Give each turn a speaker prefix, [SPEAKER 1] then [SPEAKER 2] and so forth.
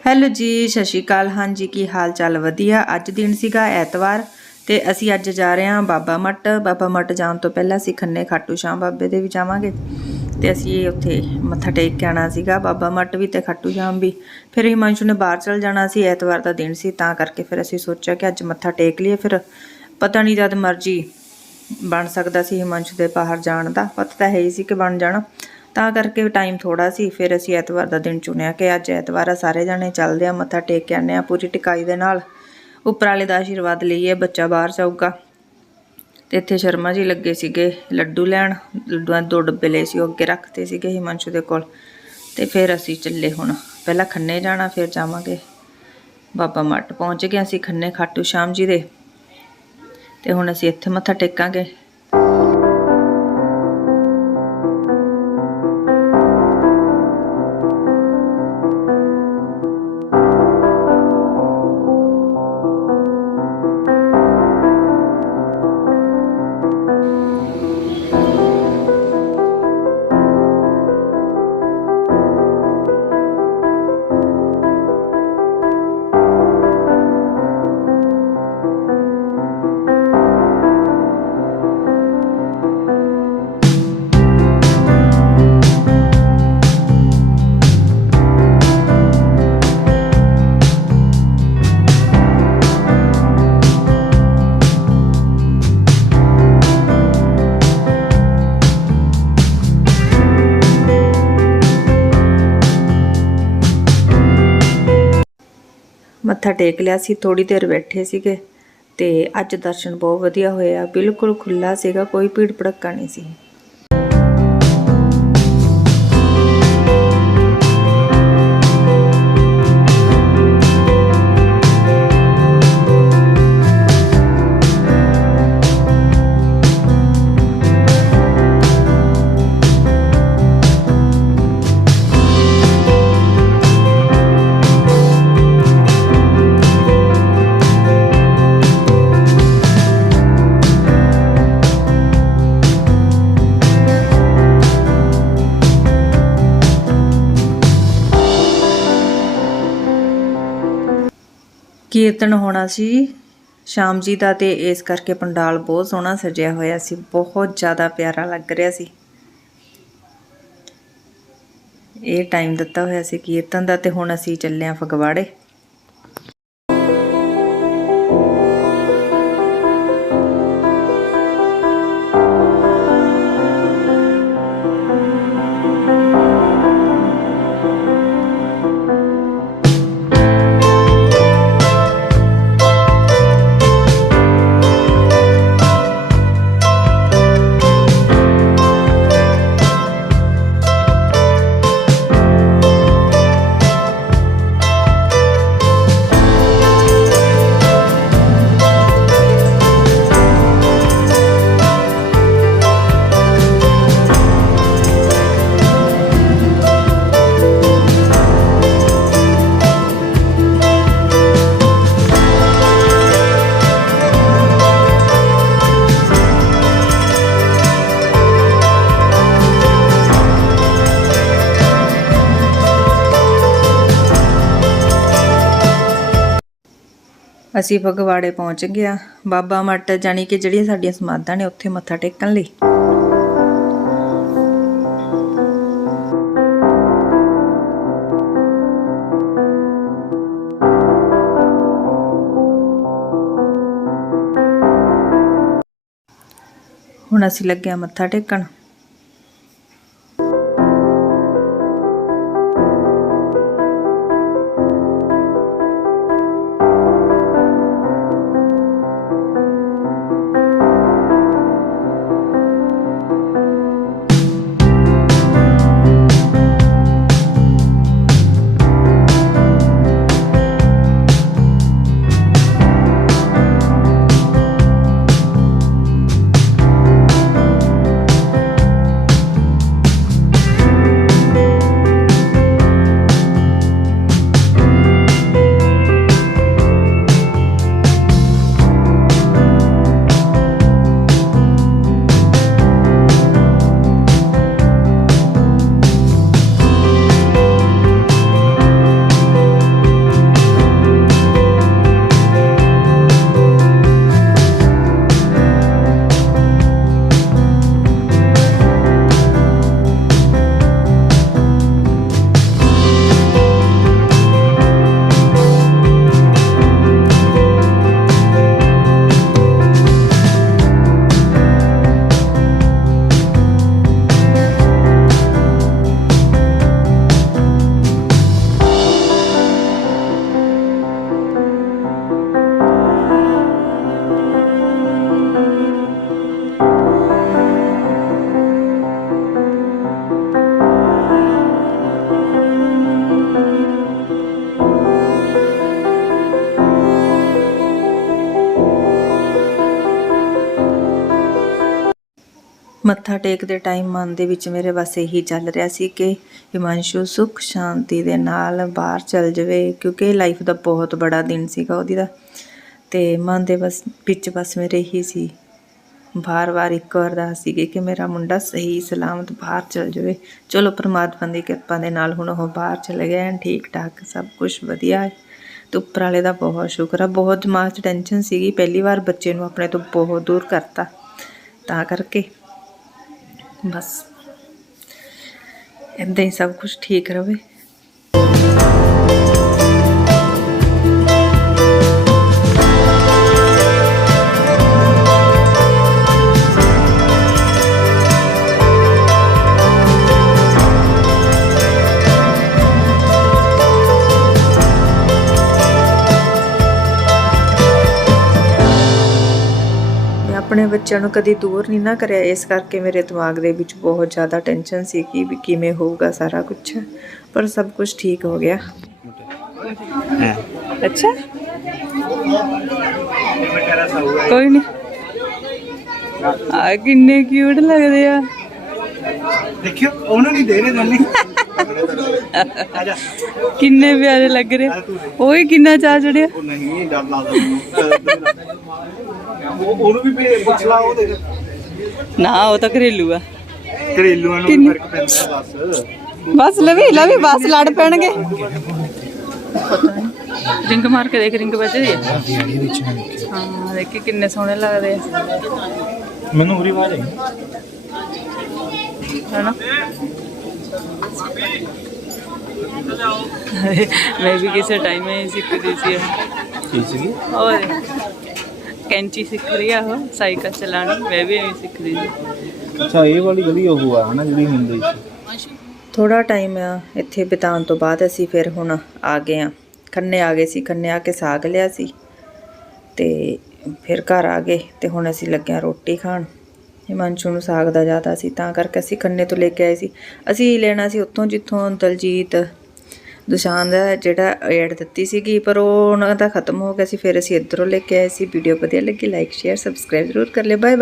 [SPEAKER 1] Hello ਜੀ, ਸਤਿ ਸ਼੍ਰੀ ਅਕਾਲ। ਹਾਂਜੀ, ਕੀ ਹਾਲ ਚਾਲ? ਵਧੀਆ। ਅੱਜ ਦਿਨ ਸੀਗਾ ਐਤਵਾਰ ਤੇ ਅਸੀਂ ਅੱਜ ਜਾ ਰਹੇ ਹਾਂ ਬਾਬਾ ਮੱਟ ਬਾਬਾ ਮੱਟ ਜਾਣ ਤੋਂ ਪਹਿਲਾਂ ਅਸੀਂ ਖੰਨੇ ਖਾਟੂ ਸ਼ਾਮ ਬਾਬੇ ਦੇ ਵੀ ਜਾਵਾਂਗੇ ਤੇ ਅਸੀਂ ਉੱਥੇ ਮੱਥਾ ਟੇਕ ਕੇ ਆਣਾ ਸੀਗਾ। ਬਾਬਾ ਮੱਟ ਵੀ ਤੇ ਖਾਟੂ ਸ਼ਾਮ ਵੀ। ਫਿਰ ਹਿਮਾਂਸ਼ੂ ਨੇ ਬਾਹਰ ਚਲ ਜਾਣਾ ਸੀ ਐਤਵਾਰ ਦਾ ਦਿਨ ਸੀ, ਤਾਂ ਕਰਕੇ ਫਿਰ ਅਸੀਂ ਸੋਚਿਆ ਕਿ ਅੱਜ ਮੱਥਾ ਟੇਕ ਲਈਏ। ਫਿਰ ਪਤਾ ਨਹੀਂ ਜਦ ਮਰਜ਼ੀ ਬਣ ਸਕਦਾ ਸੀ ਹਿਮਾਂਸ਼ੂ ਦੇ ਬਾਹਰ ਜਾਣ ਦਾ। ਪਤਾ ਤਾਂ ਹੈ ਹੀ ਸੀ ਕਿ ਬਣ ਜਾਣਾ। ਤਾਂ ਕਰਕੇ ਟਾਈਮ ਥੋੜਾ ਸੀ, ਫਿਰ ਅਸੀਂ ਐਤਵਾਰ ਦਾ ਦਿਨ ਚੁਣਿਆ ਕਿ ਅੱਜ ਐਤਵਾਰ ਆ, ਸਾਰੇ ਜਾਣੇ ਚੱਲਦੇ ਆ, ਮੱਥਾ ਟੇਕ ਕੇ ਆਨੇ ਆ ਪੂਰੀ ਟਿਕਾਈ ਦੇ ਨਾਲ। ਉੱਪਰ ਦਾ ਆਸ਼ੀਰਵਾਦ ਲਈਏ, ਬੱਚਾ ਬਾਹਰ ਜਾਊਗਾ। ਤੇ ਇੱਥੇ ਸ਼ਰਮਾ ਜੀ ਲੱਗੇ ਸੀਗੇ ਲੱਡੂ ਲੈਣ, ਲੱਡੂਆਂ ਦੋ ਡੱਬੇ ਲਏ ਸੀ, ਉਹ ਅੱਗੇ ਰੱਖਤੇ ਸੀਗੇ ਹਿਮਾਂਸ਼ੂ ਦੇ ਕੋਲ। ਤੇ ਫਿਰ ਅਸੀਂ ਚੱਲੇ ਹੁਣ, ਪਹਿਲਾਂ ਖੰਨੇ ਜਾਣਾ, ਫਿਰ ਜਾਵਾਂਗੇ। ਬਾਬਾ ਮੱਟ ਪਹੁੰਚ ਗਏ ਅਸੀਂ ਖੰਨੇ, ਖਾਟੂ ਸ਼ਾਮ ਜੀ ਦੇ। ਤੇ ਹੁਣ ਅਸੀਂ ਇੱਥੇ ਮੱਥਾ ਟੇਕਾਂਗੇ। ਮੱਥਾ ਟੇਕ ਲਿਆ ਸੀ ਥੋੜੀ ਦੇਰ ਬੈਠੇ ਸੀਗੇ ਤੇ ਅੱਜ ਦਰਸ਼ਨ ਬਹੁਤ ਵਧੀਆ ਹੋਇਆ ਬਿਲਕੁਲ ਖੁੱਲਾ ਸੀਗਾ, ਕੋਈ ਭੀੜ ਭੜੱਕਾ ਨਹੀਂ ਸੀ। ਕੀਰਤਨ ਹੋਣਾ ਸੀ। ਸ਼ਾਮ ਜੀ ਦਾ ਤੇ ਇਸ ਕਰਕੇ ਪੰਡਾਲ ਬਹੁਤ ਸੋਹਣਾ ਸਜਿਆ ਹੋਇਆ ਸੀ। ਬਹੁਤ ਜ਼ਿਆਦਾ ਪਿਆਰਾ ਲੱਗ ਰਿਹਾ ਸੀ। ਇਹ ਟਾਈਮ ਦਿੱਤਾ ਹੋਇਆ ਸੀ ਕੀਰਤਨ ਦਾ ਤੇ ਹੁਣ ਅਸੀਂ ਚੱਲੇ ਆਂ ਫਗਵਾੜੇ। ਅਸੀਂ ਫਗਵਾੜੇ ਪਹੁੰਚ ਗਿਆ ਬਾਬਾ ਮੱਟ ਜਾਣੀ ਕਿ ਜਿਹੜੀਆਂ ਸਾਡੀਆਂ ਸਮਾਧਾਂ ਨੇ, ਉੱਥੇ ਮੱਥਾ ਟੇਕਣ ਲਈ। ਹੁਣ ਅਸੀਂ ਲੱਗਿਆ ਮੱਥਾ ਟੇਕਣ। ਮੱਥਾ ਟੇਕਦੇ ਟਾਈਮ ਮਨ ਦੇ ਵਿੱਚ ਮੇਰੇ ਬਸ ਇਹੀ ਚੱਲ ਰਿਹਾ ਸੀ ਕਿ ਹਿਮਾਂਸ਼ੂ ਸੁਖ ਸ਼ਾਂਤੀ ਦੇ ਨਾਲ ਬਾਹਰ ਚੱਲ ਜਾਵੇ, ਕਿਉਂਕਿ ਲਾਈਫ ਦਾ ਬਹੁਤ ਬੜਾ ਦਿਨ ਸੀਗਾ ਉਹਦੀ ਦਾ। ਤੇ ਮਨ ਦੇ ਬਸ, ਵਿੱਚ ਬਸ ਮੇਰੇ ਇਹੀ ਸੀ। ਬਾਰ-ਬਾਰ ਇੱਕ ਅਰਦਾਸ ਸੀਗੀ ਕਿ ਮੇਰਾ ਮੁੰਡਾ ਸਹੀ ਸਲਾਮਤ ਬਾਹਰ ਚਲ ਜਾਵੇ। ਚਲੋ ਪਰਮਾਤਮਾ ਦੀ ਕਿਰਪਾ ਦੇ ਨਾਲ ਹੁਣ ਉਹ ਬਾਹਰ ਚਲੇ ਗਏ ਐਨ ਠੀਕ ਠਾਕ ਸਭ ਕੁਝ ਵਧੀਆ। ਹੈ ਤੇ ਉੱਪਰ ਵਾਲੇ ਦਾ ਬਹੁਤ ਸ਼ੁਕਰ ਆ, ਬਹੁਤ ਦਿਮਾਗ 'ਚ ਟੈਨਸ਼ਨ ਸੀਗੀ, ਪਹਿਲੀ ਵਾਰ ਬੱਚੇ ਨੂੰ ਆਪਣੇ ਤੋਂ ਬਹੁਤ ਦੂਰ ਕਰਤਾ। ਤਾਂ ਕਰਕੇ ਬਸ। ਏਦਾਂ ਹੀ ਸਭ ਕੁਝ ਠੀਕ ਰਵੇ। ਆਪਣੇ ਬੱਚਿਆਂ ਨੂੰ ਕਦੀ ਦੂਰ ਨਹੀਂ ਨਾ ਕਰਿਆ ਇਸ ਕਰਕੇ ਮੇਰੇ ਦਿਮਾਗ ਦੇ ਵਿੱਚ ਬਹੁਤ ਜ਼ਿਆਦਾ ਟੈਨਸ਼ਨ ਸੀ ਕਿ ਵੀ ਕਿਵੇਂ ਹੋਊਗਾ ਸਾਰਾ ਕੁਝ ਪਰ ਸਭ ਕੁਝ ਠੀਕ ਹੋ ਗਿਆ। ਅੱਛਾ। ਕੋਈ ਨਹੀਂ ਆ ਕਿੰਨੇ ਕਿਊਟ ਲੱਗਦੇ ਆ।
[SPEAKER 2] ਦੇਖਿਓ ਉਹਨੂੰ ਨਹੀਂ ਦੇ ਰਹੇ ਦੋਨੇ
[SPEAKER 1] ਕਿੰਨੇ ਪਿਆਰੇ ਲੱਗ ਰਹੇ? ਓਏ ਕਿੰਨਾ ਚਾਹ ਚੜਿਆ?
[SPEAKER 2] ਉਹ ਨਹੀਂ ਡਰ ਲੱਗਦਾ ਮੈਨੂੰ। ਉਹ ਉਹਨੂੰ ਵੀ ਪੁੱਛ ਲਾ ਉਹ ਦੇਖ
[SPEAKER 1] ਨਾ ਉਹ ਤਾਂ ਘਰੇਲੂ ਆ।
[SPEAKER 2] ਘਰੇਲੂਆਂ ਨੂੰ ਵੀ ਫ਼ਰਕ ਪੈਂਦਾ ਬਸ।
[SPEAKER 1] ਬਸ ਲਵੀ ਲਵੀ ਬਸ ਲੜ ਪੈਣਗੇ। ਰਿੰਗ ਮਾਰ ਕੇ ਦੇਖ ਰਿੰਗ ਵੱਜਦੀ ਆ ਹਾਂ ਦੇਖੀ ਕਿੰਨੇ ਸੋਹਣੇ ਲੱਗਦੇ ਆ।
[SPEAKER 2] ਮੈਨੂੰ ਉਰੀ ਆਵਾਜ਼ ਆਈ।
[SPEAKER 1] ਹੈਨਾ? ਮੈਂ ਵੀ ਕਿਸੇ ਟਾਈਮ ਹੈ ਸਿੱਖਦੀ ਸੀ
[SPEAKER 2] ਕੀ ਸੀ
[SPEAKER 1] ਔਰ ਕੈਂਚੀ ਸਿੱਖ ਰਹੀ ਆ ਉਹ ਸਾਈਕਲ ਚਲਾਉਣਾ ਮੈਂ ਵੀ ਐਵੇਂ ਸਿੱਖਦੀ ਸੀ
[SPEAKER 2] ਅੱਛਾ ਇਹ ਵਾਲੀ ਗਲੀ ਉਹ ਆ ਹਨਾ ਜਿਹੜੀ ਹੁੰਦੀ ਸੀ
[SPEAKER 1] ਥੋੜਾ ਟਾਈਮ ਇੱਥੇ ਬਿਤਾਉਣ ਤੋਂ ਬਾਅਦ ਅਸੀਂ ਫਿਰ ਹੁਣ ਆ ਗਏ ਆ ਖੰਨੇ ਆ ਗਏ ਸੀ ਖੰਨੇ ਆ ਕੇ ਸਾਗ ਲਿਆ ਸੀ ਤੇ ਫਿਰ ਘਰ ਆ ਗਏ ਤੇ ਹੁਣ ਅਸੀਂ ਲੱਗਿਆ ਰੋਟੀ ਖਾਣ ਹਿਮਾਂਸ਼ੂ ਨੂੰ ਸਾਗ ਦਾ ਜ਼ਿਆਦਾ ਸੀ, ਤਾਂ ਕਰਕੇ ਅਸੀਂ ਖੰਨੇ ਤੋਂ ਲੈ ਕੇ ਆਏ ਸੀ। ਅਸੀਂ ਲੈਣਾ ਸੀ ਉੱਥੋਂ ਜਿੱਥੋਂ ਦਲਜੀਤ ਦੁਸ਼ਾਨ ਦਾ ਜਿਹੜਾ ਐਡ ਦਿੱਤੀ ਸੀਗੀ, ਪਰ ਉਹ ਉਹਨਾਂ ਦਾ ਖਤਮ ਹੋ ਗਿਆ ਸੀ, ਫਿਰ ਅਸੀਂ ਇੱਧਰੋਂ ਲੈ ਕੇ ਆਏ ਸੀ। ਵੀਡੀਓ ਵਧੀਆ ਲੱਗੀ ਲਾਈਕ ਸ਼ੇਅਰ ਸਬਸਕ੍ਰਾਈਬ ਜ਼ਰੂਰ ਕਰ ਲਿਓ। Bye bye